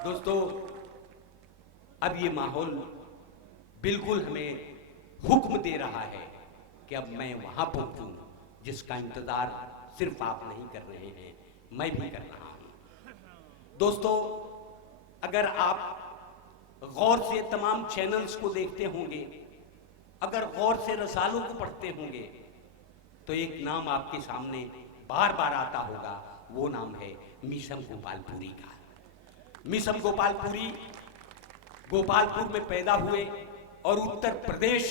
दोस्तों, अब ये माहौल बिल्कुल हमें हुक्म दे रहा है कि अब मैं वहां पहुंचूं जिसका इंतजार सिर्फ आप नहीं कर रहे हैं, मैं भी कर रहा हूं। दोस्तों, अगर आप गौर से तमाम चैनल्स को देखते होंगे, अगर गौर से रसालों को पढ़ते होंगे, तो एक नाम आपके सामने बार बार आता होगा। वो नाम है मीसम गोपालपुरी का। मीसम गोपालपुरी गोपालपुर में पैदा हुए और उत्तर प्रदेश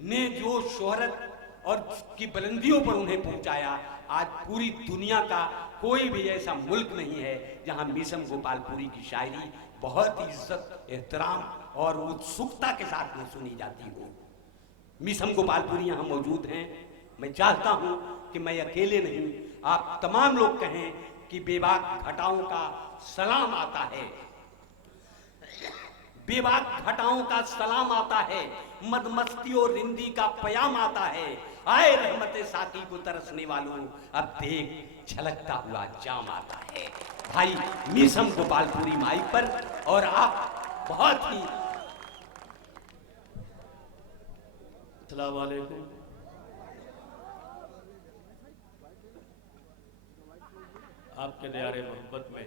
ने जो शोहरत और की बुलंदियों पर उन्हें पहुंचाया, आज पूरी दुनिया का कोई भी ऐसा मुल्क नहीं है जहां मीसम गोपालपुरी की शायरी बहुत इज्जत, एहतराम और उत्सुकता के साथ में सुनी जाती हो। मीसम गोपालपुरी यहाँ मौजूद हैं। मैं चाहता हूं कि मैं अकेले नहीं, आप तमाम लोग कहें कि बेबाक घटाओं का सलाम आता है, बेबाक घटाओं का सलाम आता है, मदमस्ती और रिंदी का पयाम आता है। आए रहमते साकी को तरसने वालों, अब देख छलकता हुआ जाम आता है। भाई मीसम गोपालपुरी माइक पर, और आप बहुत ही अस्सलाम वालेकुम। आपके न्यारे मोहब्बत में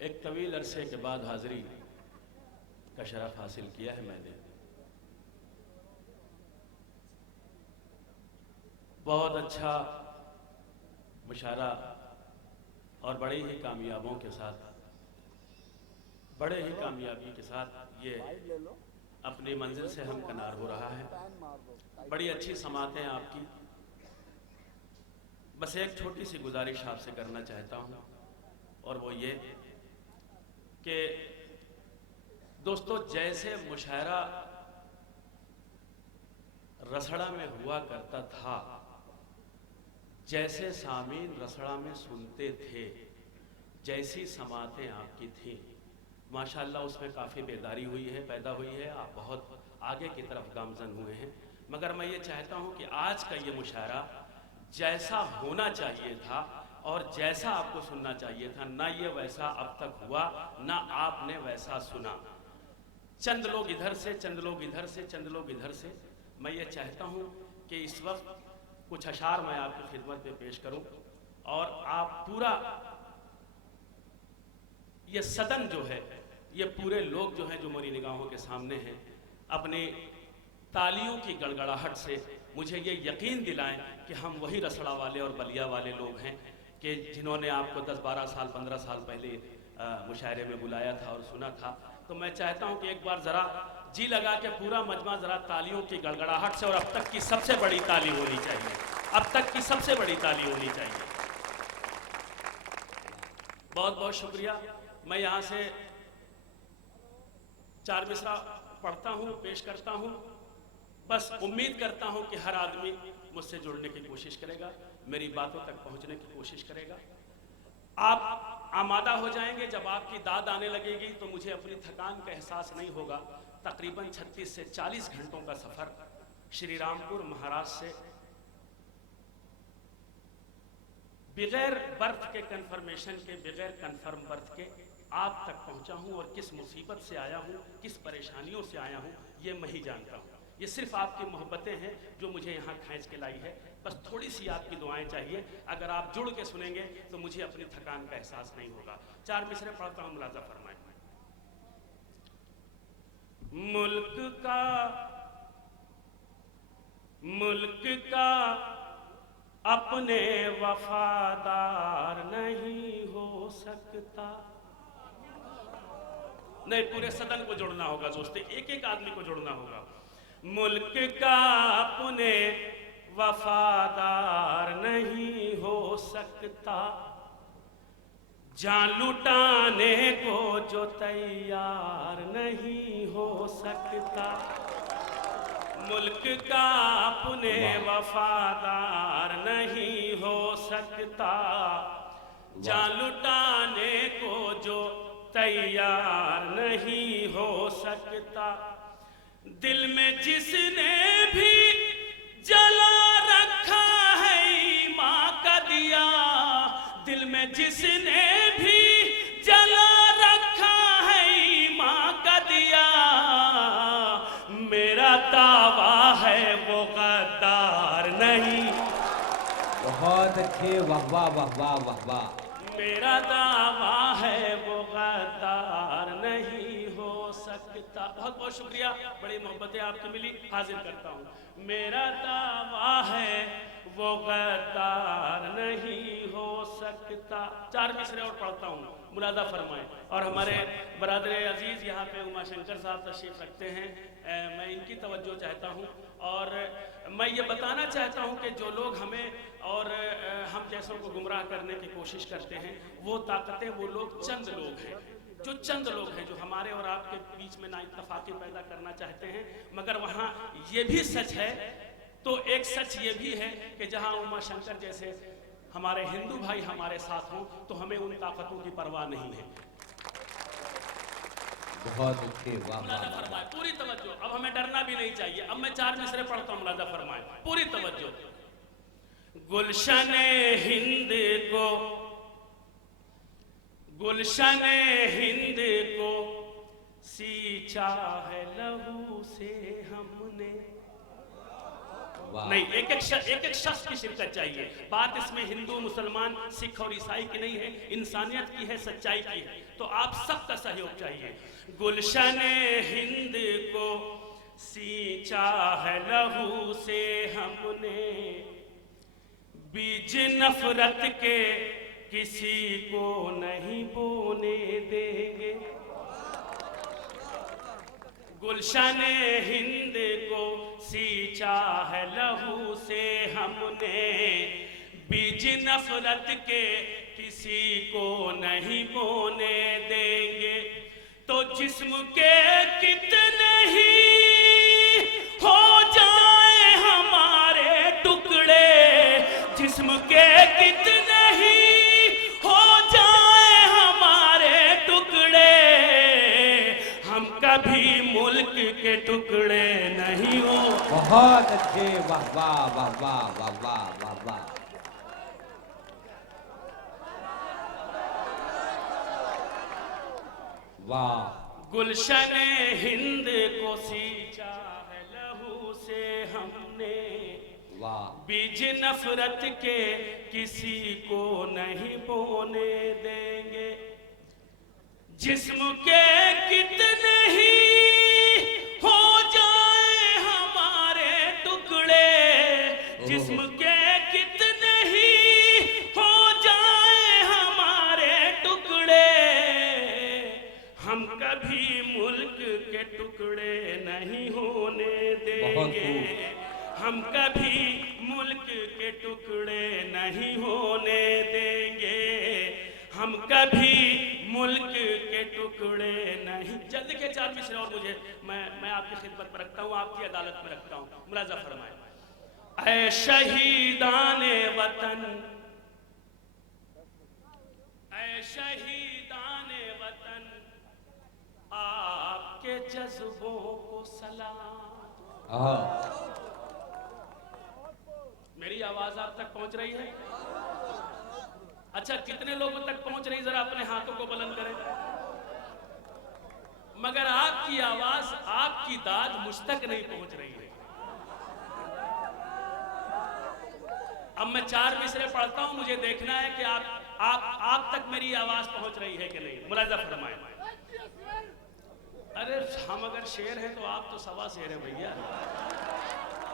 एक तवील अरसे के बाद हाजिरी का शरफ हासिल किया है मैंने। बहुत अच्छा मुशायरा और बड़े ही कामयाबों के साथ, बड़े ही कामयाबी के साथ ये अपनी मंजिल से हम किनार हो रहा है। बड़ी अच्छी समातें आपकी। बस एक छोटी सी गुजारिश आपसे करना चाहता हूँ, और वो ये कि दोस्तों, जैसे मुशायरा रसड़ा में हुआ करता था, जैसे सामीन रसड़ा में सुनते थे, जैसी समातें आपकी थी, माशाअल्लाह उसमें काफ़ी बेदारी हुई है, पैदा हुई है। आप बहुत आगे की तरफ गामजन हुए हैं। मगर मैं ये चाहता हूँ कि आज का ये मुशायरा जैसा होना चाहिए था और जैसा आपको सुनना चाहिए था, ना ये वैसा अब तक हुआ, ना आपने वैसा सुना। चंद लोग इधर से, चंद लोग इधर से, चंद लोग इधर से। मैं ये चाहता हूँ कि इस वक्त कुछ अशार मैं आपकी खिदमत में पेश करूँ, और आप पूरा ये सदन जो है, ये पूरे लोग जो हैं, जो मेरी निगाहों के सामने हैं, अपनी तालियों की गड़गड़ाहट से मुझे ये यकीन दिलाएं कि हम वही रसड़ा वाले और बलिया वाले लोग हैं कि जिन्होंने आपको 10-12 साल 15 साल पहले मुशायरे में बुलाया था और सुना था। तो मैं चाहता हूं कि एक बार ज़रा जी लगा के पूरा मजमा ज़रा तालियों की गड़गड़ाहट से, और अब तक की सबसे बड़ी ताली होनी चाहिए, अब तक की सबसे बड़ी ताली होनी चाहिए। बहुत बहुत शुक्रिया। मैं यहाँ से 4 मिसरा पढ़ता हूँ, पेश करता हूँ। बस उम्मीद करता हूँ कि हर आदमी मुझसे जुड़ने की कोशिश करेगा, मेरी बातों तक पहुँचने की कोशिश करेगा। आप आमादा हो जाएंगे। जब आपकी दाद आने लगेगी तो मुझे अपनी थकान का एहसास नहीं होगा। तकरीबन 36 से 40 घंटों का सफ़र श्री रामपुर महाराष्ट्र से बगैर बर्थ के कंफर्मेशन के, बगैर कंफर्म बर्थ के आप तक पहुंचा हूं, और किस मुसीबत से आया हूं, किस परेशानियों से आया हूं, ये मैं ही जानता हूं। ये सिर्फ आपकी मोहब्बतें हैं जो मुझे यहाँ खींच के लाई है। बस थोड़ी सी आपकी दुआएं चाहिए। अगर आप जुड़ के सुनेंगे तो मुझे अपनी थकान का एहसास नहीं होगा। 4 मिसरे पढ़ता हूं, मुलाजा फरमाएं। मुल्क का अपने वफादार नहीं हो सकता। नहीं, पूरे सदन को जोड़ना होगा दोस्तों, एक एक आदमी को जोड़ना होगा। मुल्क का अपने वफादार नहीं हो सकता, जान लुटाने को जो तैयार नहीं हो सकता। मुल्क का अपने वफादार नहीं हो सकता, जान लुटाने को जो तैयार नहीं हो सकता। दिल में जिसने भी जला रखा है ईमान का दिया, में जिसने भी जला रखा है ईमान का दिया, मेरा दावा है वो गद्दार नहीं। बहुत अच्छे, वाह वाह वाह वाह वाह वाह। मेरा दावा है वो गद्दार नहीं हो सकता। बहुत बहुत शुक्रिया, बड़ी मोहब्बतें आपकी मिली, हाजिर करता हूँ। मेरा दावा है वो गद्दार नहीं हो सकता। 4 मिसरे और पढ़ता हूँ, मुलादा फरमाएं। और हमारे बरादर अजीज यहाँ पे उमा शंकर साहब तशरीफ रखते हैं, मैं इनकी तवज्जो चाहता हूँ। और मैं ये बताना चाहता हूँ कि जो लोग हमें और हम जैसों को गुमराह करने की कोशिश करते हैं, वो ताकतें, वो लोग चंद लोग हैं, जो चंद लोग हैं जो हमारे और आपके बीच में नाइत्तफाकी पैदा करना चाहते हैं। मगर वहाँ ये भी सच है, तो एक सच ये भी है कि जहाँ उमा शंकर जैसे हमारे हिंदू भाई हमारे साथ हों, तो हमें उन ताकतों की परवाह नहीं है। बहुत अच्छे, वाह मुलादा फरमाए, पूरी तवज्जो। अब हमें डरना भी नहीं चाहिए। अब मैं 4 मिसरे पढ़ता हूँ, मुलादा फरमाए, पूरी तवज्जो। गुलशने हिंद को, गुलशने हिंद को सींचा है लहू से हमने। नहीं, एक एक शख्स की शिरकत चाहिए। बात इसमें हिंदू, मुसलमान, सिख और ईसाई की नहीं है, इंसानियत की है, सच्चाई की है। तो आप सबका सहयोग चाहिए। गुलशने हिंद को सींचा है लहू से हमने, बीज नफरत के किसी को नहीं बोने देंगे। गुलशने हिंद को सींचा है लहू से हमने, बीज नफरत के किसी को नहीं बोने देंगे। तो जिस्म के कितने ही हो जाए हमारे टुकड़े, जिस्म के कितने ही हो जाए हमारे टुकड़े, हम कभी मुल्क के टुकड़े नहीं हो। बहुत अच्छे, वाह वाह वाह वाह वाह वाह वाह वाह। वाह। गुलशने हिंद को सींचा है लहू से हमने, वाह। बीज नफरत के किसी को नहीं बोने देंगे। जिस्म के कितने ही हो जाए हमारे टुकड़े, जिस्म के कितने ही हो जाए हमारे टुकड़े, हम कभी मुल्क के टुकड़े नहीं होने देंगे। हम कभी मुल्क के टुकड़े नहीं होने देंगे। हम कभी मुल्क के टुकड़े नहीं। जल्दी के 4 मिसरे और मुझे मैं आपकी खिदमत में रखता हूँ, आपकी अदालत में रखता हूँ। मुलाजा फरमाए। ऐ शहीदाने वतन, ऐ शहीदाने वतन, आपके जज्बों को सलाम। मेरी आवाज आप तक पहुंच रही है? अच्छा, कितने लोगों तक पहुंच रही, जरा अपने हाथों को बुलंद करें। मगर आपकी आवाज, आपकी दाद मुझ तक नहीं पहुंच रही है। अब मैं 4 मिसरे पढ़ता हूं, मुझे देखना है कि आप तक मेरी आवाज पहुंच रही है कि नहीं। मुलाजा फरमाए। अरे हम अगर शेर हैं तो आप तो सवा शेर हैं भैया।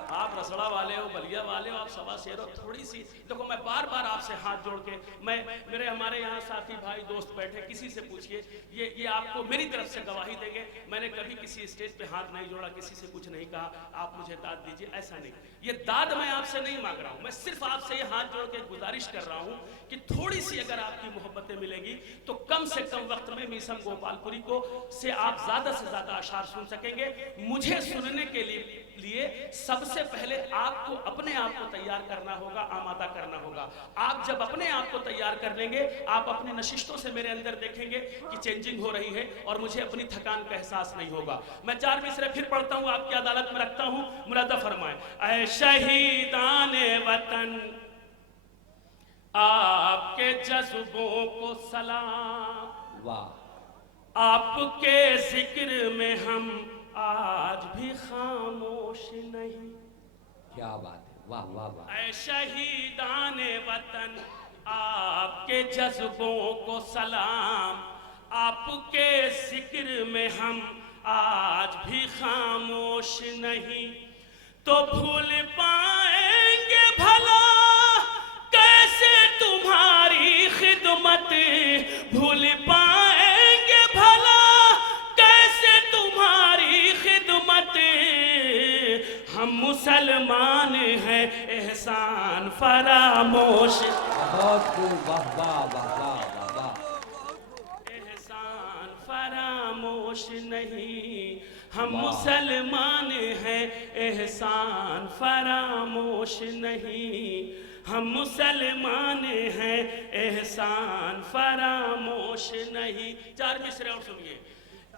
आप रसड़ा वाले हो, बलिया वाले हो, आप सवा शेर हो। थोड़ी सी देखो, मैं बार बार आपसे हाथ जोड़ के, मेरे हमारे यहाँ साथी भाई दोस्त बैठे, किसी से पूछिए, ये आपको मेरी तरफ से गवाही देंगे, मैंने कभी किसी स्टेज पे हाथ नहीं जोड़ा, किसी से कुछ नहीं कहा आप मुझे दाद दीजिए, ऐसा नहीं। ये दाद मैं आपसे नहीं मांग रहा हूँ, मैं सिर्फ आपसे ये हाथ जोड़ के गुजारिश कर रहा हूँ कि थोड़ी सी अगर आपकी मोहब्बतें मिलेंगी तो कम से कम वक्त में मीसम गोपालपुरी को से आप ज्यादा से ज्यादा अशार सुन सकेंगे। मुझे सुनने के लिए सबसे पहले आपको अपने आप को तैयार करना होगा, आमादा करना होगा। आप जब अपने आप को तैयार कर लेंगे, आप अपने नशिस्तों से मेरे अंदर देखेंगे कि चेंजिंग हो रही है और मुझे अपनी थकान का एहसास नहीं होगा। मैं 4 मिसरे फिर पढ़ता हूँ, आपकी अदालत में रखता हूँ। मुरादा फरमाए। ऐ शहीदाने वतन, आपके जज्बों को सलाम, वाह आपके जिक्र में हम आज भी खामोश नहीं। क्या बात है, वाह वाह वाह। ऐ शहीदाने वतन आपके जज्बों को सलाम, आपके जिक्र में हम आज भी खामोश नहीं। तो भूल पाएंगे भला कैसे तुम्हारी खिदमत, भूल पाएंगे भला कैसे तुम्हारी खिदमत। हम मुसलमान हैं एहसान फरामोश, बहुत खूब, वाह वाह वाह वाह वाह वाह। एहसान फरामोश नहीं। हम वाह। मुसलमान हैं एहसान फरामोश नहीं। हम मुसलमान हैं एहसान फरामोश नहीं। 4 मिसरे और सुनिए।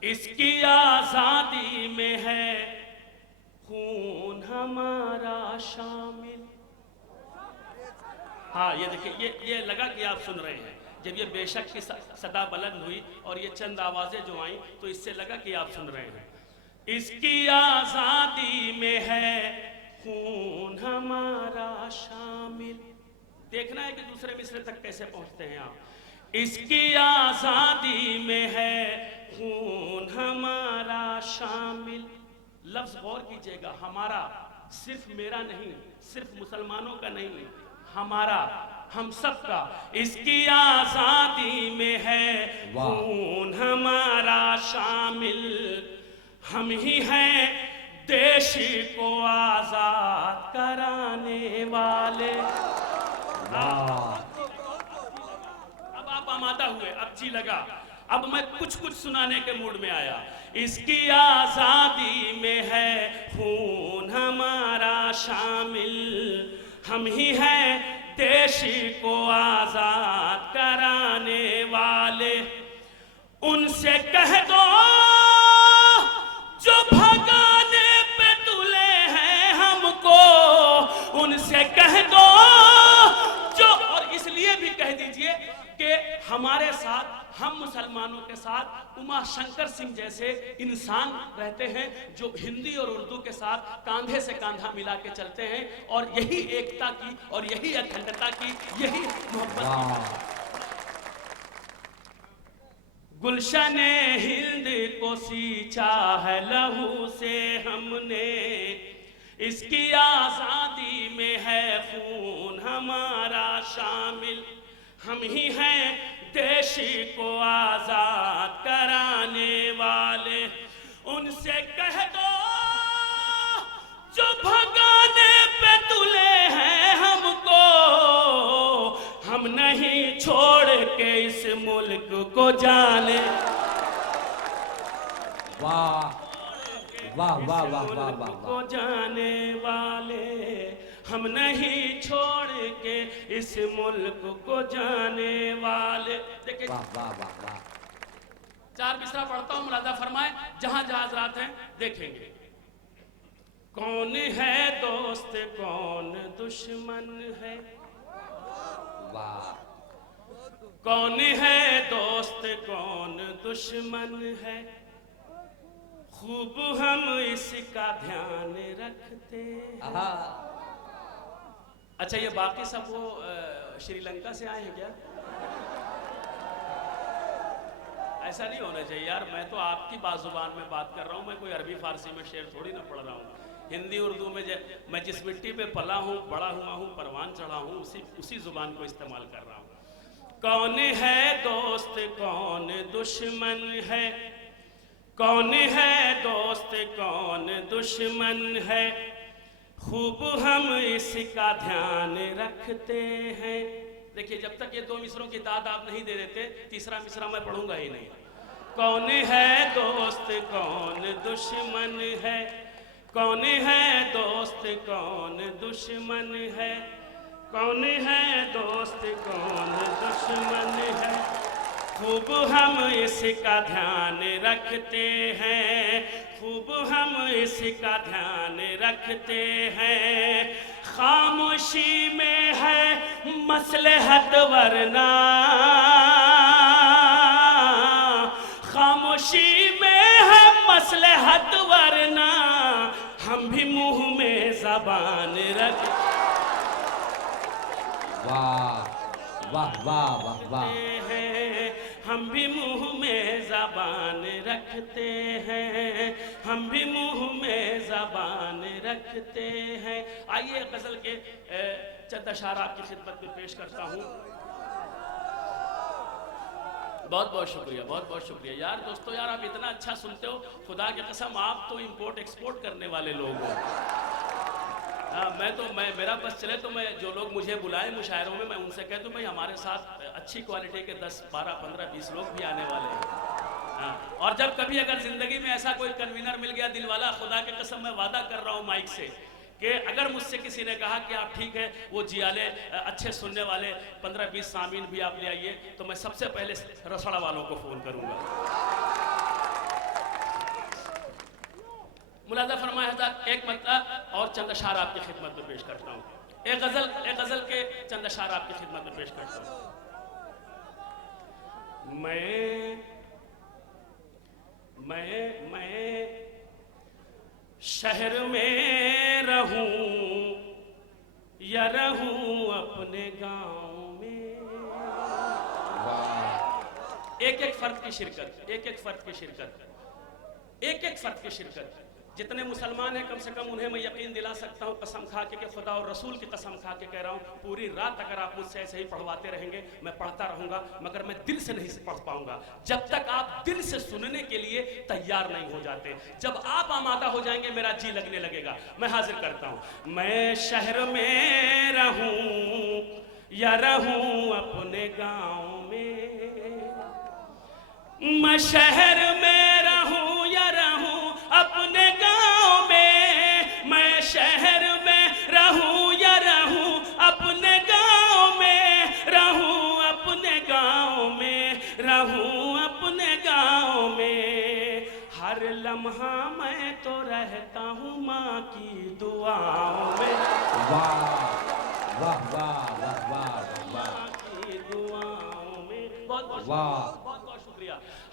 इसकी आजादी में है खून हमारा शामिल। हाँ ये देखिए, ये लगा कि आप सुन रहे हैं। जब ये बेशक की सदा बुलंद हुई और ये चंद आवाजें जो आई तो इससे लगा कि आप सुन रहे हैं। इसकी आजादी में है खून हमारा शामिल। देखना है कि दूसरे मिसरे तक कैसे पहुंचते हैं आप। इसकी आजादी में है खून हमारा शामिल। लफ्ज गौर कीजिएगा, हमारा सिर्फ मेरा नहीं, सिर्फ मुसलमानों का नहीं, हमारा, हम सब का। इसकी आजादी में है खून हमारा शामिल। हम ही हैं देश को आजाद कराने वाले। अब आप आमादा हुए, अब जी लगा, अब मैं कुछ कुछ सुनाने के मूड में आया। इसकी आजादी में है खून हमारा शामिल। हम ही हैं देश को आजाद कराने वाले। उनसे कह दो जो भगाने पे तुले हैं हमको, उनसे कह दो जो, और इसलिए भी कह दीजिए कि हमारे साथ, हम मुसलमानों के साथ उमा शंकर सिंह जैसे इंसान रहते हैं जो हिंदी और उर्दू के साथ कांधे से कांधा मिला के चलते हैं, और यही एकता की और यही अखंडता की, यही मोहब्बत की। गुलशने हिंद को सींचा है लहू से हमने। इसकी आजादी में है खून हमारा शामिल। हम ही हैं देश को आजाद कराने वाले। उनसे कह दो जो भगाने पे तुले हैं हमको, हम नहीं छोड़ के इस मुल्क को जाने। वाह वाह वाह वाह वाह वाह को जाने वाले, हम नहीं छोड़ के इस मुल्क को जाने वाले। देखिए वाह वाह वाह वाह। 4 मिसरा पढ़ता हूँ, मुलादा फरमाए। जहां जहां हज़रात हैं देखेंगे। कौन है दोस्त कौन दुश्मन है, वाह। कौन है दोस्त कौन दुश्मन है, खूब हम इसका ध्यान रखते हैं। अच्छा ये बाकी सब वो श्रीलंका से आए हैं क्या? ऐसा नहीं होना चाहिए यार। मैं तो आपकी बाजुबान में बात कर रहा हूँ। मैं कोई अरबी फारसी में शेर थोड़ी ना पढ़ रहा हूँ। हिंदी उर्दू में मैं जिस मिट्टी पे पला हूँ, बड़ा हुआ हूँ, परवान चढ़ा हूँ, उसी जुबान को इस्तेमाल कर रहा हूँ। कौन है दोस्त कौन दुश्मन है, कौन है दोस्त कौन दुश्मन है, खूब हम इसका ध्यान रखते हैं। देखिए जब तक ये 2 मिसरों की दाद आप नहीं दे देते, तीसरा मिसरा मैं पढ़ूंगा ही नहीं। कौन है दोस्त कौन दुश्मन है, कौन है दोस्त कौन दुश्मन है, कौन है दोस्त कौन दुश्मन है, खूब हम इसका ध्यान रखते हैं, खूब हम इसका ध्यान रखते हैं। खामोशी में है मसलहत वरना, खामोशी में है मसलहत वरना, हम भी मुंह में ज़बान रख। वाह वाह वाह वाह वाह। हम भी मुंह में ज़बान रखते हैं, हम भी मुंह में ज़बान रखते हैं। आइए गज़ल के चंद अशार आपकी खिदमत में पेश करता हूँ। बहुत बहुत शुक्रिया, बहुत बहुत शुक्रिया यार। दोस्तों यार, आप इतना अच्छा सुनते हो, खुदा की कसम आप तो इंपोर्ट एक्सपोर्ट करने वाले लोग हो। हाँ, मैं मेरा बस चले तो मैं जो लोग मुझे बुलाएं मुशायरों में, मैं उनसे कह दूं भाई हमारे साथ अच्छी क्वालिटी के 10, 12, 15, 20 लोग भी आने वाले हैं। हाँ, और जब कभी अगर जिंदगी में ऐसा कोई कन्वीनर मिल गया दिल वाला, खुदा की कसम मैं वादा कर रहा हूँ माइक से कि अगर मुझसे किसी ने कहा कि आप ठीक है, वो जियाले अच्छे सुनने वाले 15-20 सामीन भी आप ले आइए, तो मैं सबसे पहले रसड़ा वालों को फ़ोन करूँगा। मुलाजा फरमाया हज़रत, एक मतलब और चंद अशार आपकी खिदमत में पेश करता हूँ। एक गज़ल के चंद अशार आपकी खिदमत में पेश करता हूँ। मैं शहर में रहूं या रहूं अपने गांव में, एक एक फर्द की शिरकत, एक एक फर्द की शिरकत, एक एक फर्द की शिरकत। जितने मुसलमान हैं कम से कम उन्हें मैं यकीन दिला सकता हूँ, कसम खा के खुदा और रसूल की कसम खा के कह रहा हूँ, पूरी रात अगर आप मुझसे ऐसे ही पढ़वाते रहेंगे मैं पढ़ता रहूँगा, मगर मैं दिल से नहीं पढ़ पाऊँगा जब तक आप दिल से सुनने के लिए तैयार नहीं हो जाते। जब आप आमादा हो जाएंगे मेरा जी लगने लगेगा। मैं हाजिर करता हूँ। मैं शहर में रहूँ या रहूँ अपने गाँव में, मैं शहर में रहूं या रहूं अपने गांव में, मैं शहर में रहूं या रहूं अपने गांव में, रहूं अपने गांव में, रहूं अपने गांव में। हर लम्हा मैं तो रहता हूँ माँ की दुआओं में। वाह वाह वाह वाह वाह वाह की दुआओं में। बहुत वाह।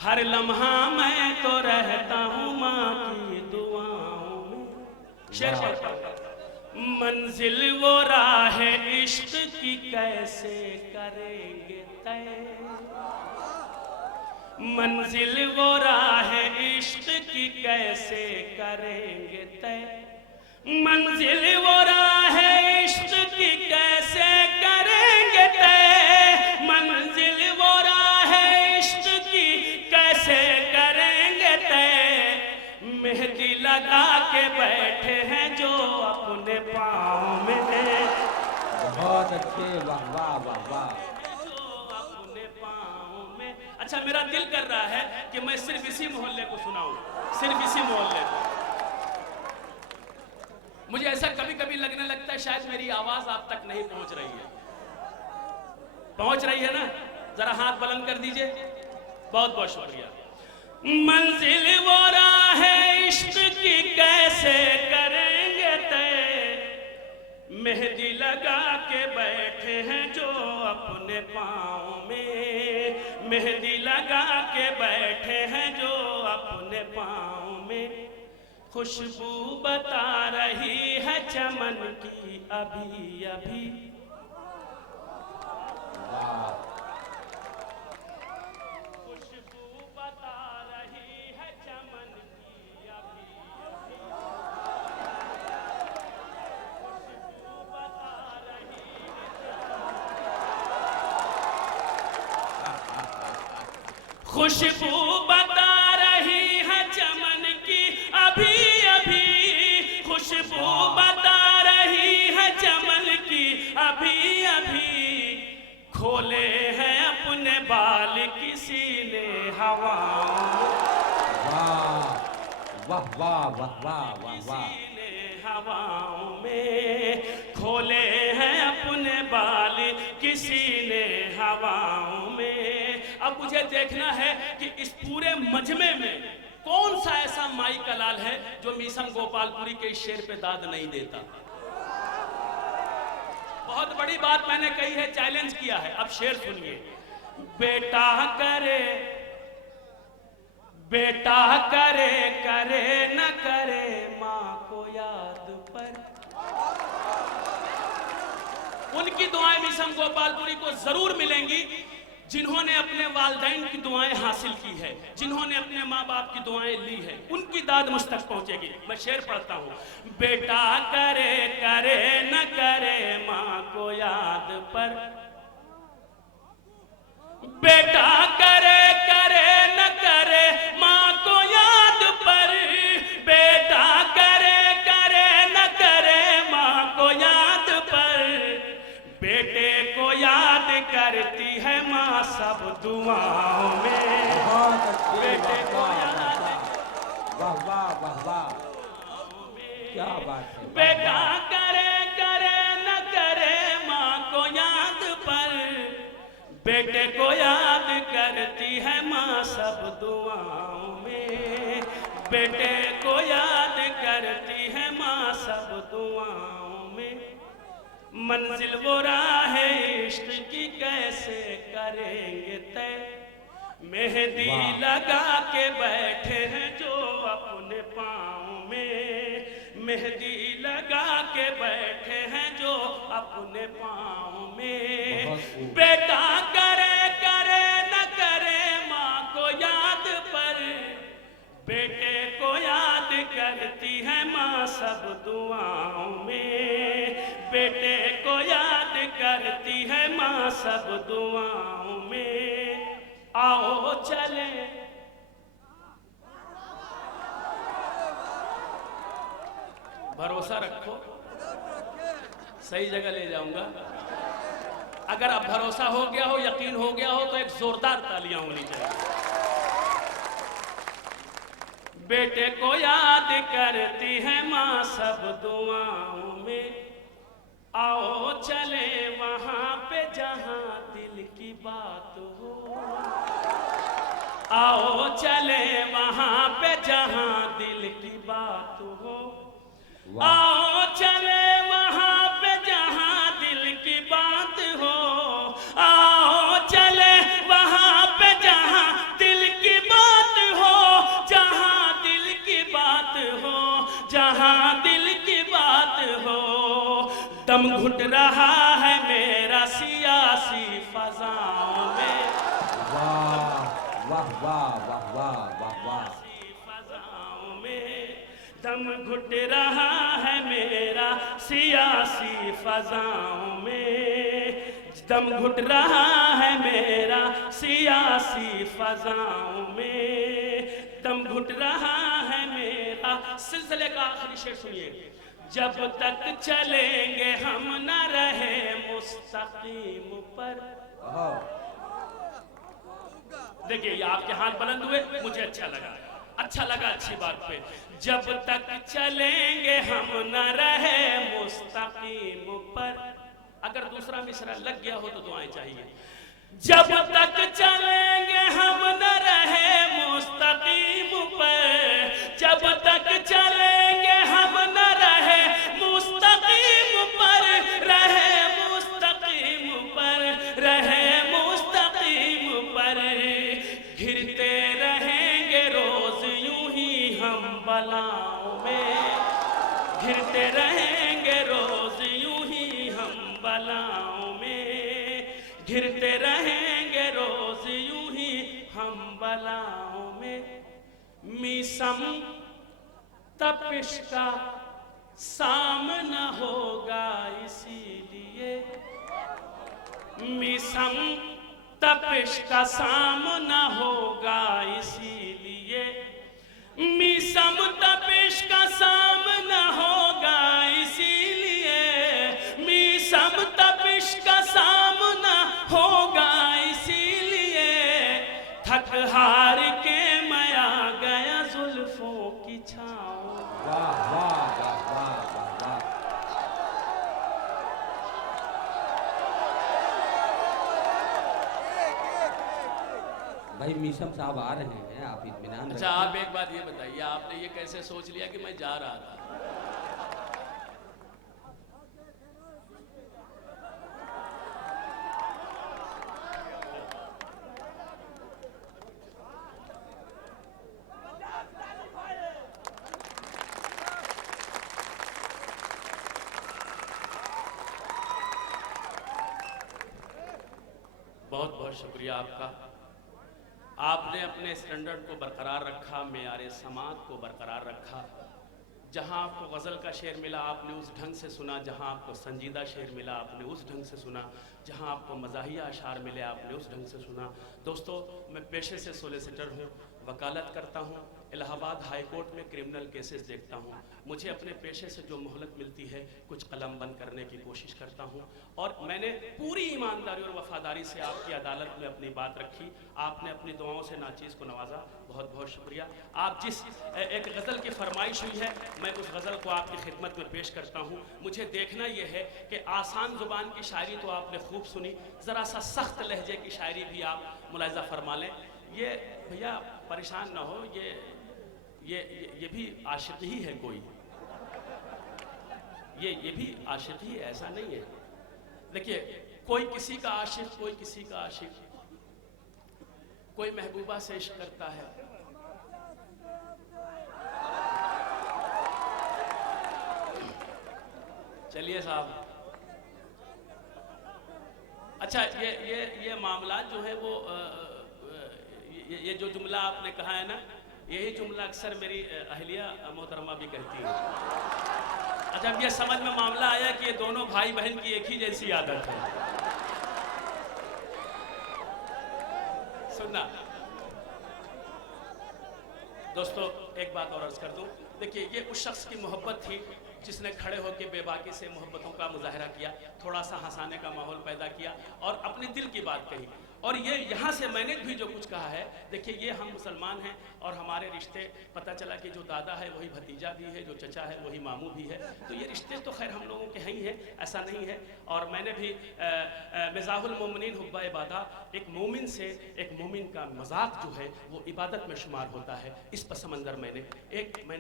हर लम्हा मैं तो रहता हूँ माँ की दुआओं में। शेर मंजिल वो राह इश्क की कैसे करेंगे तय, मंजिल वो राह इश्क की कैसे करेंगे तय, मंजिल वो राह इश्क की कैसे करेंगे तय, मंजिल वो राह इश्क की कैसे करेंगे तय। मेहंदी लगा के बैठे हैं जो अपने पाँव में। बहुत अच्छे, वाह वाह वाह वाह। अपने पाँव में। अच्छा, मेरा दिल कर रहा है कि मैं सिर्फ इसी मोहल्ले को सुनाऊं, सिर्फ इसी मोहल्ले को। मुझे ऐसा कभी कभी लगने लगता है शायद मेरी आवाज आप तक नहीं पहुंच रही है। पहुंच रही है ना? जरा हाथ बुलंद कर दीजिए। बहुत बहुत शुक्रिया। मंजिल वो राह इश्क की कैसे करेंगे तय, मेहंदी लगा के बैठे हैं जो अपने पाँव में, मेहंदी लगा के बैठे हैं जो अपने पाँव में। खुशबू बता रही है चमन की अभी अभी, खुशबू बता रही है चमन की अभी अभी, खुशबू बता रही है, खुशबू बता रही है चमन की अभी अभी, खुशबू बता रही है चमन की अभी अभी। खोले हैं अपने बाल किसी ने हवाओं में, वाह वाह वाह वाह वाह वाह वाह। किसी ने हवाओं में, खोले हैं अपने बाल किसी ने हवाओं में। अब मुझे देखना है कि इस पूरे मजमे में कौन सा ऐसा माई का लाल है जो मीसम गोपालपुरी के इस शेर पे दाद नहीं देता। बहुत बड़ी बात मैंने कही है, चैलेंज किया है। अब शेर सुनिए। बेटा करे करे न करे माँ को याद पर। उनकी दुआएं मीसम गोपालपुरी को जरूर मिलेंगी जिन्होंने अपने वालिदैन की दुआएं हासिल की है, जिन्होंने अपने माँ बाप की दुआएं ली है, उनकी दाद मुझ तक पहुंचेगी। मैं शेर पढ़ता हूँ। बेटा करे करे न करे माँ को याद पर, बेटा करे करे न करे माँ को याद पर, बेटा करे करे न करे माँ को याद पर, बेटे को याद करती है माँ सब दुआओं में। बेटे को याद, वाह वाह वाह वाह, क्या बात है। बेटा करे करे न करे माँ को याद पर, बेटे को याद करती है माँ सब दुआओं में, बेटे को याद करती है माँ सब दुआओं में। मंजिल वो राह इश्क की कैसे करेंगे तय, मेहंदी लगा के बैठे हैं जो अपने पाँव में, मेहंदी लगा के बैठे हैं जो अपने पाँव में। बेटा करे करे न करे माँ को याद पर, बेटे को याद करती है माँ सब दुआओं में, बेटे को याद करती है माँ सब दुआओं में। आओ चले भरोसा रखो, सही जगह ले जाऊंगा। अगर अब भरोसा हो गया हो, यकीन हो गया हो, तो एक जोरदार तालियां होनी चाहिए। बेटे को याद करती है माँ सब दुआओं में, आओ चले वहां पे जहां दिल की बात हो, आओ चले वहां पे जहां दिल की बात हो, आओ चले वहां पे जहां दिल की बात हो, आओ चले वहां पे जहां दिल की बात हो, जहां दिल की बात हो, जहां दिल की बात हो। दम घुट रहा है मेरा सियासी फजाओं में, वाह वाह वाह वाह वाह वाह वाह, फजाओं में दम घुट रहा है मेरा सियासी फजाओं में, दम घुट रहा है मेरा सियासी फजाओं में, दम घुट रहा है मेरा। सिलसिले का आखिरी शेर सुनिए। जब तक चलेंगे हम न रहे मुस्तकीम पर। देखिए ये आपके हाथ बुलंद हुए, मुझे अच्छा लगा, अच्छा लगा, अच्छी बात पे। जब तक चलेंगे हम न रहे मुस्तकीम पर। अगर दूसरा मिसरा लग गया हो तो दुआएं चाहिए। जब तक चलेंगे हम न रहे मुस्तकीम पर, जब तक चलेंगे हम न रहे मुस्तकीम पर, रहे मुस्तकीम पर, रहे मुस्तकीम पर, घिरते रहेंगे रोज यूं ही हम बलाओं में, घिरते रहेंगे रोज यूं ही हम बलाओं में, घिरते रहेंगे रोज यूं ही हम बलाओं में। मीसम तपिश का सामना होगा इसीलिए, मीसम तपिश का सामना होगा इसीलिए, मीसम तपिश का सामना होगा इसीलिए, मीसम तपिश का सामना होगा इसीलिए, थक हार के मैं आ गया जुल्फों की छाँव। वाह वाह वाह वाह वाह वाह। भाई मीसम साहब आ रहे हैं, आप इत्मीनान अच्छा आप एक बात ये बताइए, आपने ये कैसे सोच लिया कि मैं जा रहा था? बहुत शुक्रिया आपका। आपने अपने स्टैंडर्ड को बरकरार रखा, मेयारे समात को बरकरार रखा। जहाँ आपको गज़ल का शेर मिला आपने उस ढंग से सुना, जहाँ आपको संजीदा शेर मिला आपने उस ढंग से सुना, जहाँ आपको मज़ाहिया अशार मिले आपने उस ढंग से सुना। दोस्तों, मैं पेशे से सोलिसिटर हूँ, वकालत करता हूँ, इलाहाबाद हाई कोर्ट में क्रिमिनल केसेस देखता हूँ। मुझे अपने पेशे से जो मोहलत मिलती है कुछ कलम बंद करने की कोशिश करता हूँ, और मैंने पूरी ईमानदारी और वफादारी से आपकी अदालत में अपनी बात रखी। आपने अपनी दुआओं से नाचीज़ को नवाजा, बहुत बहुत शुक्रिया। आप जिस एक गज़ल की फरमाइश हुई है, मैं उस गज़ल को आपकी खिदमत में पेश करता हूँ। मुझे देखना यह है कि आसान ज़ुबान की शायरी तो आपने खूब सुनी, ज़रा सा सख्त लहजे की शायरी भी आप मुलाहिज़ा फरमा लें। ये भैया परेशान ना हो, ये भी आशिक ही है कोई, ये भी आशिक ही है, ऐसा नहीं है। देखिए, कोई किसी का आशिक, कोई किसी का आशिक, कोई महबूबा से इश्क करता है, चलिए साहब। अच्छा, ये मामला जो है वो ये जो जुमला आपने कहा है ना, यही जुमला अक्सर मेरी अहलिया मोहतरमा भी कहती है। अच्छा, अब ये समझ में मामला आया कि ये दोनों भाई बहन की एक ही जैसी आदत है। सुनना दोस्तों, एक बात और अर्ज कर दूं। देखिए, ये उस शख्स की मोहब्बत थी जिसने खड़े होकर बेबाकी से मोहब्बतों का मुजाहरा किया, थोड़ा सा हंसाने का माहौल पैदा किया और अपने दिल की बात कही। और ये यहाँ से मैंने भी जो कुछ कहा है, देखिए, ये हम मुसलमान हैं और हमारे रिश्ते, पता चला कि जो दादा है वही भतीजा भी है, जो चचा है वही मामू भी है, तो ये रिश्ते तो खैर हम लोगों के हैं ही हैं, ऐसा नहीं है। और मैंने भी मिज़ाहुल मोमिनीन हुब्बा इबादा, एक मोमिन से एक मोमिन का मजाक जो है वो इबादत में शुमार होता है, इस पस मंज़र मैंने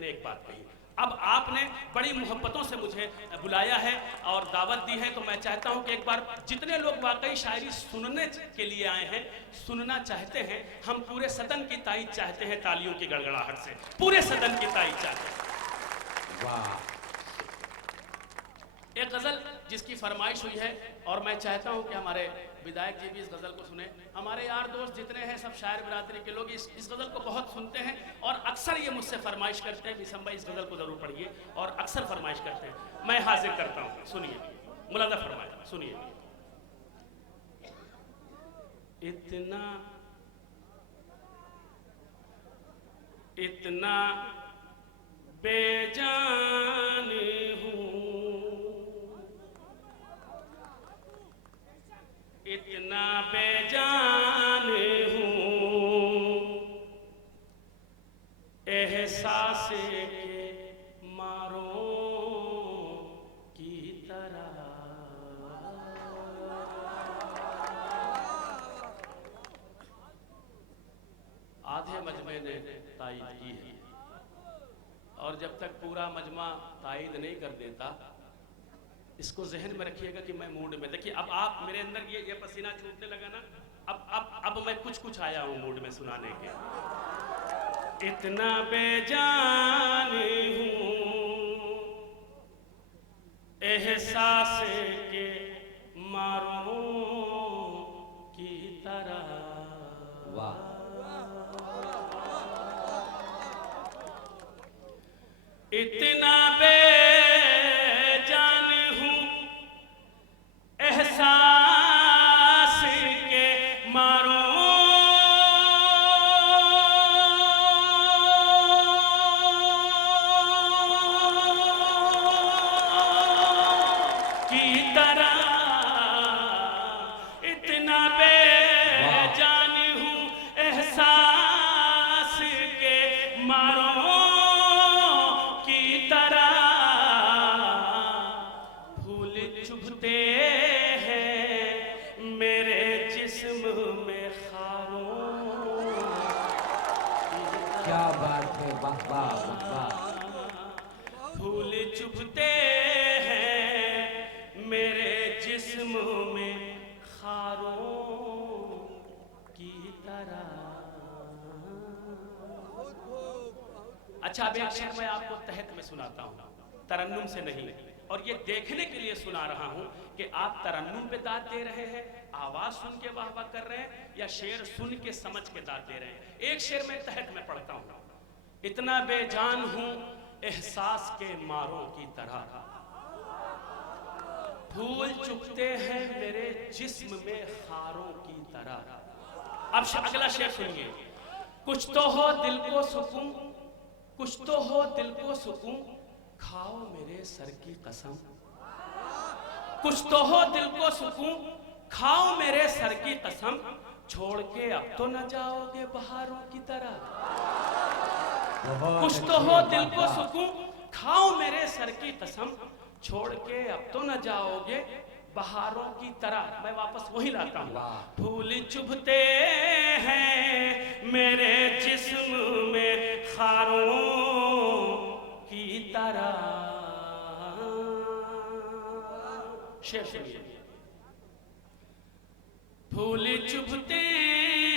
एक बात कही। अब आपने बड़ी मोहब्बतों से मुझे बुलाया है और दावत दी है, तो मैं चाहता हूं कि एक बार जितने लोग वाकई शायरी सुनने के लिए आए हैं, सुनना चाहते हैं, हम पूरे सदन की ताईद चाहते हैं, तालियों की गड़गड़ाहट से पूरे सदन की ताईद चाहते हैं। वाह! एक गज़ल जिसकी फरमाइश हुई है और मैं चाहता हूं कि हमारे विधायक जी भी इस गज़ल को सुने। हमारे यार दोस्त जितने हैं सब शायर बिरादरी के लोग इस गज़ल को बहुत सुनते हैं और अक्सर ये मुझसे फरमाइश करते हैं, बिसम भाई इस गज़ल को ज़रूर पढ़िए, और अक्सर फरमाइश करते हैं। मैं हाजिर करता हूँ, सुनिए, मुलादा फरमाए, सुनिए। इतना बेजान इतना बेजान हूँ, एहसास के मारों की तरह। आधे मजमे ने तायीद की है, और जब तक पूरा मजमा तायीद नहीं कर देता, इसको जहन में रखिएगा कि मैं मूड में। देखिए, अब आप मेरे अंदर ये पसीना छूटने लगा ना, अब मैं कुछ आया हूँ मूड में सुनाने के। इतना बेजान हूँ, एहसास के मारों की तरह। वाह! इतना क्या बात है, वाह वाह वाह! फूल चुभते हैं मेरे जिस्म में खारों की तरह। अच्छा, अब एक शेर मैं आपको तहत में सुनाता हूँ, तरन्नुम से नहीं, और ये देखने के लिए सुना रहा हूं कि आप तरन्नुम पे दाद दे रहे हैं, आवाज सुन के वाह वाह कर रहे हैं, या शेर सुन के समझ के दाद दे रहे हैं। एक शेर में तहत में पढ़ता हूं, इतना बेजान हूं एहसास के मारों की तरह, फूल चुभते हैं मेरे जिस्म में खारों की तरह। अब अगला शेर सुनिए, कुछ तो हो दिल को सुकून, कुछ तो हो दिल को सुकून, खाओ मेरे सर की कसम, कुछ तो हो दिल को सुकून, खाओ मेरे सर की कसम, छोड़ के अब तो न जाओगे बहारों की तरह। कुछ तो हो दिल को सुकून, खाओ मेरे सर की कसम, छोड़ के अब तो न जाओगे बहारों की तरह। मैं वापस वही लाता हूँ, फूल चुभते हैं मेरे जिस्म में खारों की तरह। शेर सुनिए, फूल चुभते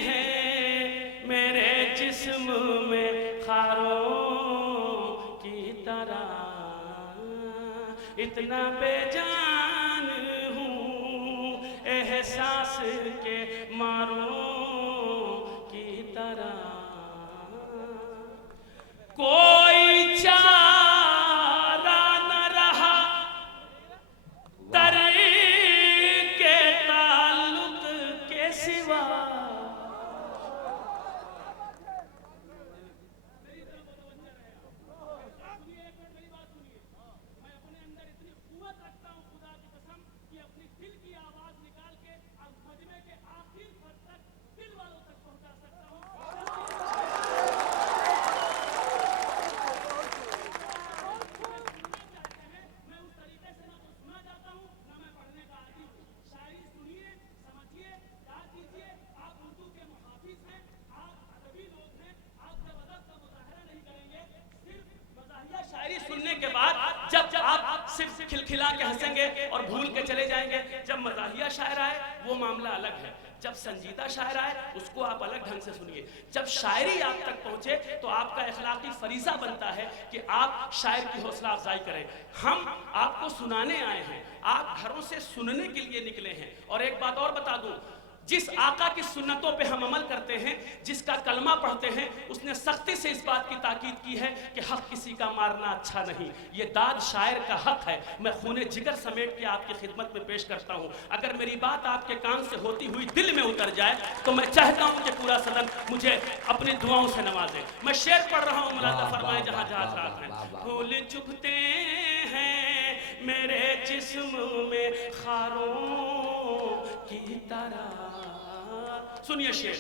हैं मेरे जिस्म में खारों की तरह, इतना बेजान हूँ एहसास के मारों की तरह, कोई चारा न रहा तरी के ताल्लुक के सिवा। सिर्फ खिलखिला के हंसेंगे और भूल के चले जाएंगे। जब मज़ाहिया शायर आए वो मामला अलग है, जब संजीदा शायर आए उसको आप अलग ढंग से सुनिए। जब शायरी आप तक पहुंचे तो आपका इखलाकी फरीजा बनता है कि आप शायर की हौसला अफजाई करें। हम आपको सुनाने आए हैं, आप घरों से सुनने के लिए निकले हैं। और एक बात और बता दूं, जिस आका की सुन्नतों पे हम अमल करते हैं, जिसका कलमा पढ़ते हैं, उसने सख्ती से इस बात की ताकीद की है कि हक किसी का मारना अच्छा नहीं, ये दाद शायर का हक है। मैं खूने जिगर समेट के आपकी खिदमत में पेश करता हूँ। अगर मेरी बात आपके कान से होती हुई दिल में उतर जाए तो मैं चाहता हूँ कि पूरा सदन मुझे अपनी दुआओं से नवाजे। मैं शेर पढ़ रहा हूँ, मुलाजा फरमाए जहाँ जहाँ रात में। फूल चुभते हैं मेरे जिस्म में खारों की तरह। सुनिए शेर,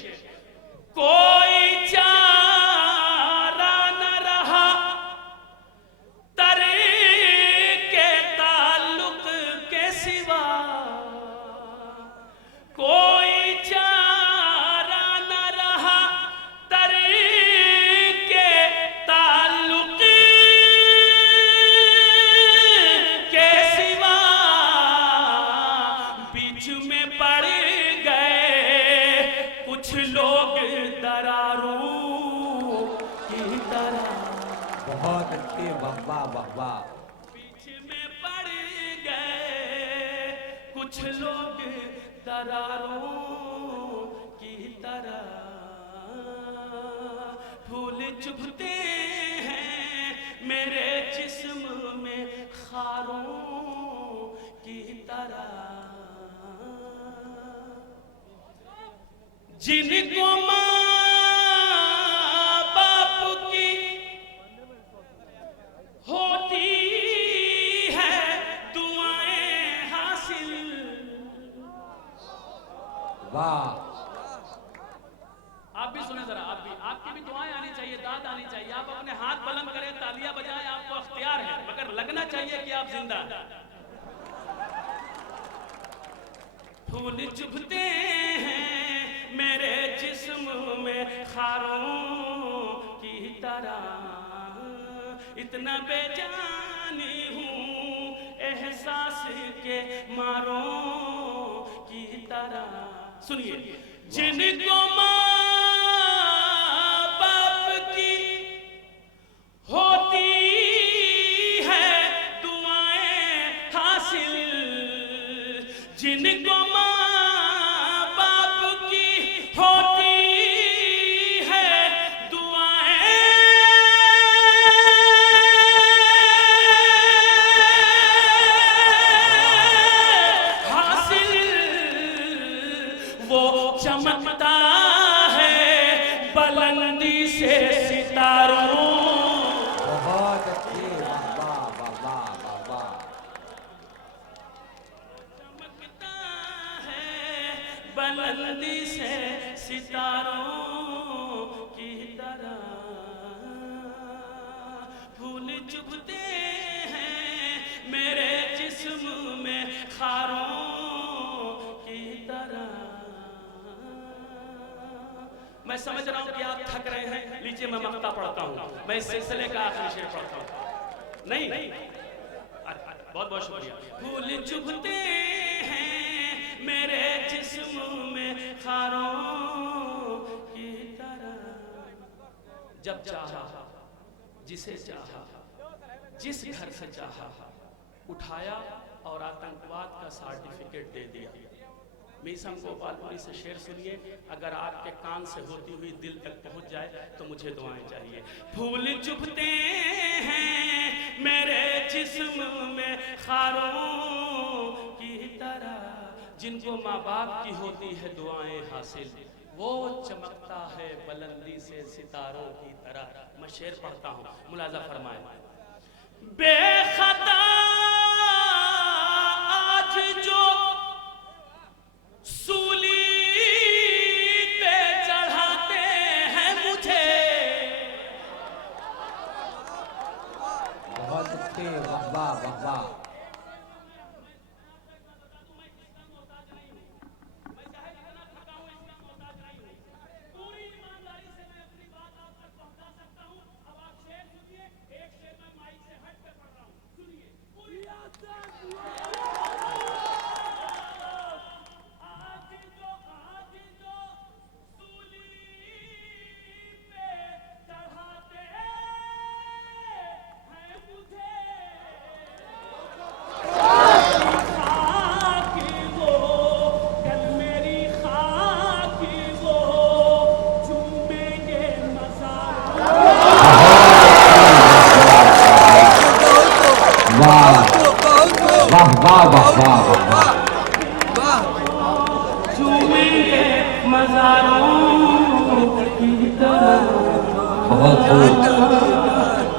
कोई चारा न रहा तरी के ताल्लुक के सिवा, कोई चारा न रहा तरी के ताल्लुक के सिवा, बीच में पड़ कुछ लोग दरारों की तरह। बहुत अच्छे, वाह वाह वाह। बीच में पड़ गए कुछ लोग दरारों की तरह, फूल चुभते हैं मेरे जिस्म में खारों की तरह। जिनको माँ बाप की होती है दुआएं हासिल, वाह। आप भी सुने जरा, आप भी, आपकी भी दुआएं आनी चाहिए, दाद आनी चाहिए। आप अपने हाथ बुलंद करें, तालियां बजाएं, आपको अख्तियार है, मगर लगना चाहिए कि आप जिंदा। फूल चुभते हैं मेरे जिस्म में खारों की तरह, इतना बेजानी हूँ एहसास के मारों की तरह। सुनिए, जिनको माँ बाप की होती है दुआएं सितारों की तरह, फूल चुभते हैं मेरे जिस्म में खारों की तरह। मैं समझ रहा हूं कि आप थक रहे हैं, लीजिए मैं मक्ता पढ़ता हूं, मैं इस सिलसिले का आखिरी शेर पढ़ता हूं। नहीं बहुत बहुत शुक्रिया। फूल चुभते हैं मेरे जिस्म में खारों की तरह। जब चाहा जिसे चाहा जिस घर से चाहा उठाया और आतंकवाद का सर्टिफिकेट दे दिया। मीसम गोपालपुरी से शेर सुनिए, अगर आपके कान से होती हुई दिल तक पहुंच जाए तो मुझे दुआएं चाहिए। फूल चुभते हैं मेरे जिस्म में खारों की तरह, जिनको माँ बाप की होती है दुआएं हासिल, वो चमकता है बुलंदी से सितारों की तरह। मैं शेर पढ़ता हूँ, मुलाजा फरमाए। बेखता आज जो सूली पे चढ़ाते हैं मुझे, बहुत अच्छे, वाह वाह वाह।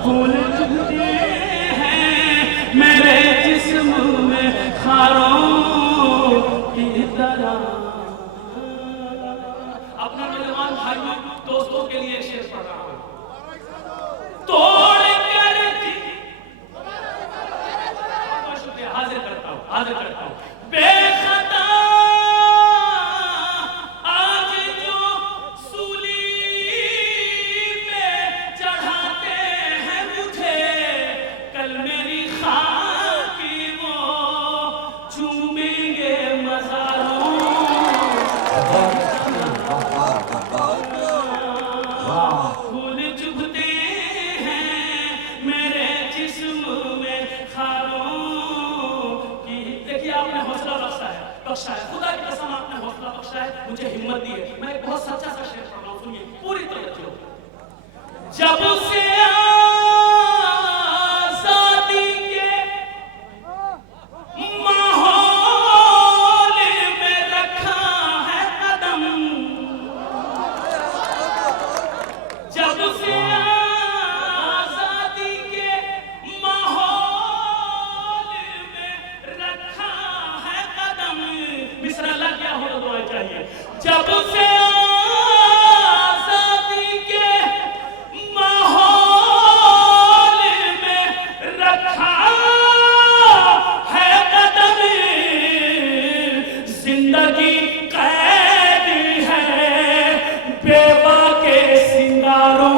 फूल चुभते हैं मेरे जिस्म में खारों की तरह। अपने नौजवान भाइयों दोस्तों के लिए शेर पढ़ रहा हूं। तोड़ कर शुक्रिया, हाजिर करता हूं। बेखता आज जो सूली पे चढ़ाते हैं मुझे, कल मेरी खाकी वो चूमेंगे मज़ारों। फूल चुभते हैं मेरे जिस्म में खारों की। देखिए आपने हौसला बख्शा है, खुदा की कसम आपने हौसला बख्शा है, मुझे हिम्मत दी है। मैं एक बहुत सच्चा सा शेर पढ़ रहा हूं, सुनिए पूरी तरह से। जब से आजादी के माहौल में रखा है कदम, जब से आजादी के माहौल में रखा है कदम, मिसरा लग गया हो तो दुआ चाहिए। जब से आजादी के माहौल में रखा है कदम, जिंदगी कैद है बेवा के सिंगारों।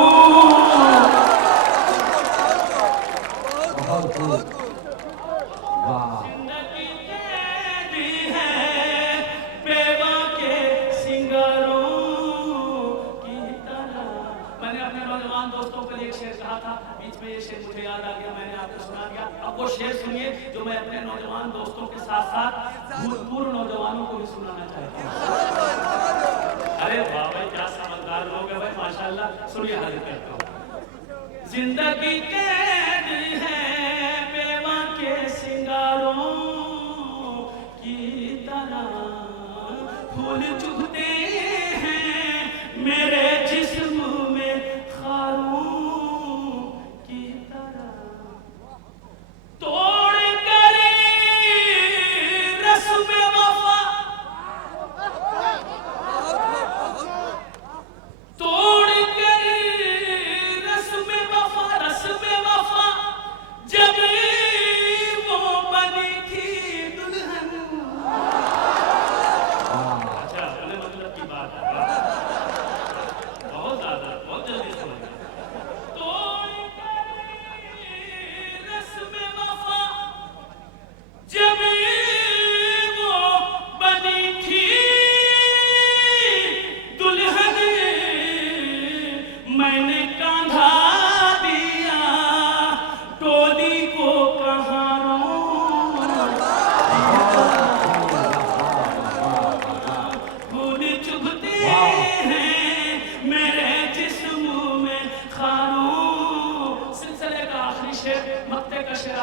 जिंदगी कैद है बेवा के सिंगारों की तरह। मैंने अपने नौजवान दोस्तों के लिए एक शेर कहा था, बीच में ये शेर मुझे याद आ गया, मैंने आपको सुना दिया। अब वो शेर सुनिए जो मैं अपने नौजवान दोस्तों के साथ साथ भूतपूर्व नौजवानों को भी सुनाना चाहता हूँ। अरे वाह भाई, क्या समझदार लोग हैं भाई, माशाल्लाह। सुनिए, हाजिर करता हूँ। जिंदगी कैद है बेवा के सिंगारों की तरह, फूल चुभते हैं मेरे जिस्म में खारों की तरह। तोड़ कर रस्म वफा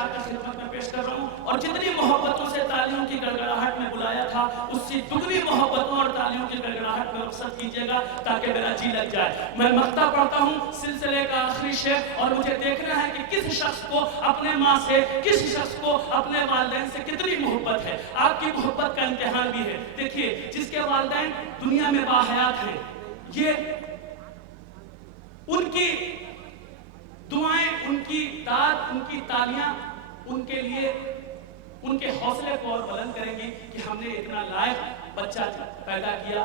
आपकी खिदमत में पेश कर रहा हूँ। और जितनी मोहब्बतों से तालियों की गड़गड़ाहट में बुलाया था, उससे दुगनी मोहब्बतों और तालियों की गड़गड़ाहट में रुखसत कीजिएगा ताकि मेरा जी लग जाए। मैं मक्ता पढ़ता हूँ सिलसिले का आखिरी शेर, और मुझे देखना है कि किस शख्स को अपने माँ से, किस शख्स को अपने वालिदैन से कितनी मोहब्बत है। आपकी मोहब्बत का इम्तिहान भी है। देखिए, जिसके वालिदैन दुनिया में बाहयात हैं, ये उनकी दुआएं, उनकी दाद, उनकी तालियां उनके लिए, उनके हौसले को और बुलंद करेंगी कि हमने इतना लायक बच्चा पैदा किया,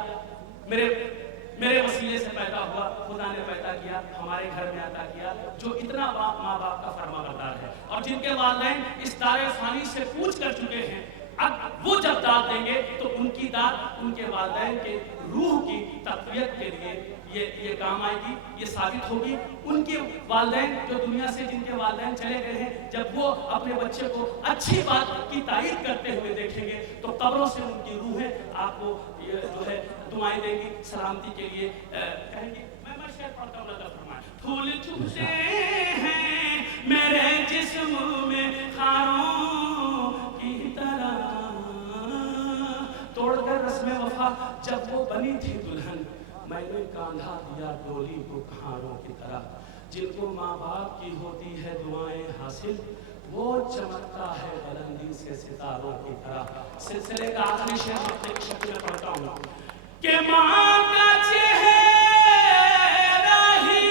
मेरे वसीले से पैदा हुआ, खुदा ने पैदा किया, हमारे घर में अता किया, जो इतना माँ बाप का फरमाबरदार है। और जिनके वालिदैन इस दारे फानी से कूच कर चुके हैं, अब वो जब दाद देंगे तो उनकी दाद उनके वालिदैन के रूह की तक़वियत के लिए ये काम आएगी, ये साबित होगी। उनके वालिदैन जो दुनिया से, जिनके वालिदैन चले गए हैं, जब वो अपने बच्चे को अच्छी बात की तारीफ करते हुए देखेंगे तो कब्रों से उनकी रूहें आपको जो है दुआएं देंगी, सलामती के लिए कहेंगी। मैं शेर पढ़ता हूँ, नज़र फरमाएं। फूल चुभते हैं मेरे जिस्म में खारों की तरह, तोड़कर रस्म वफा जब वो बनी थी दुल्हन, मैंने कांधा दिया डोली को कहारों की तरह। जिनको माँ बाप की होती है दुआएं हासिल, वो चमकता है बुलंदी से सितारों की तरह। सिलसिले का आखिरी शेर लिखने की शक्ल में पढ़ता हूँ कि माँ का चेहरा ही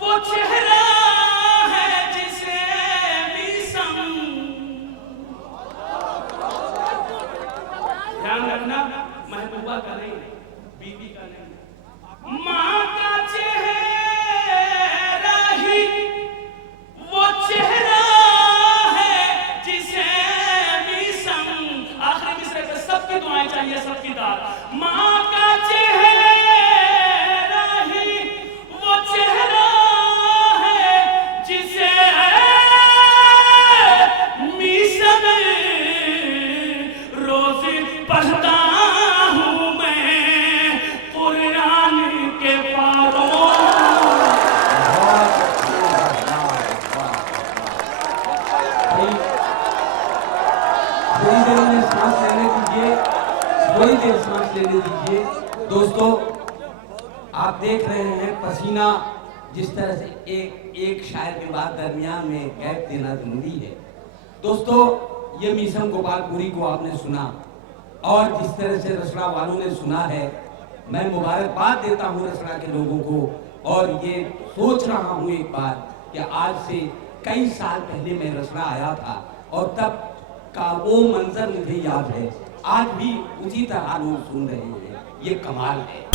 वो चेहरा है जिसे मिसम, ध्यान रखना, महबूबा का नहीं, बीवी का नहीं, माँ का चेहरा ही वो चेहरा है जिसे मिसम। आखिरी मिसरे से सबकी दुआएं चाहिए, सबकी दाद। माँ का चेहरा ही वो चेहरा है जिसे मिसम, रोज पढ़ता हूँ मैं कुरान के पारों। थोड़ी देर में सांस लेने दीजिए, थोड़ी देर सांस लेने दीजिए। दोस्तों, आप देख रहे हैं पसीना जिस तरह से एक शायर के बाद दरमियान में गैप देना जरूरी है। दोस्तों, ये मीसम गोपालपुरी को आपने सुना, और जिस तरह से रसड़ा वालों ने सुना है, मैं मुबारकबाद देता हूँ रसड़ा के लोगों को। और ये सोच रहा हूँ एक बार कि आज से कई साल पहले मैं रसड़ा आया था और तब का वो मंजर मुझे याद है, आज भी उसी तरह लोग सुन रहे हैं। ये कमाल है।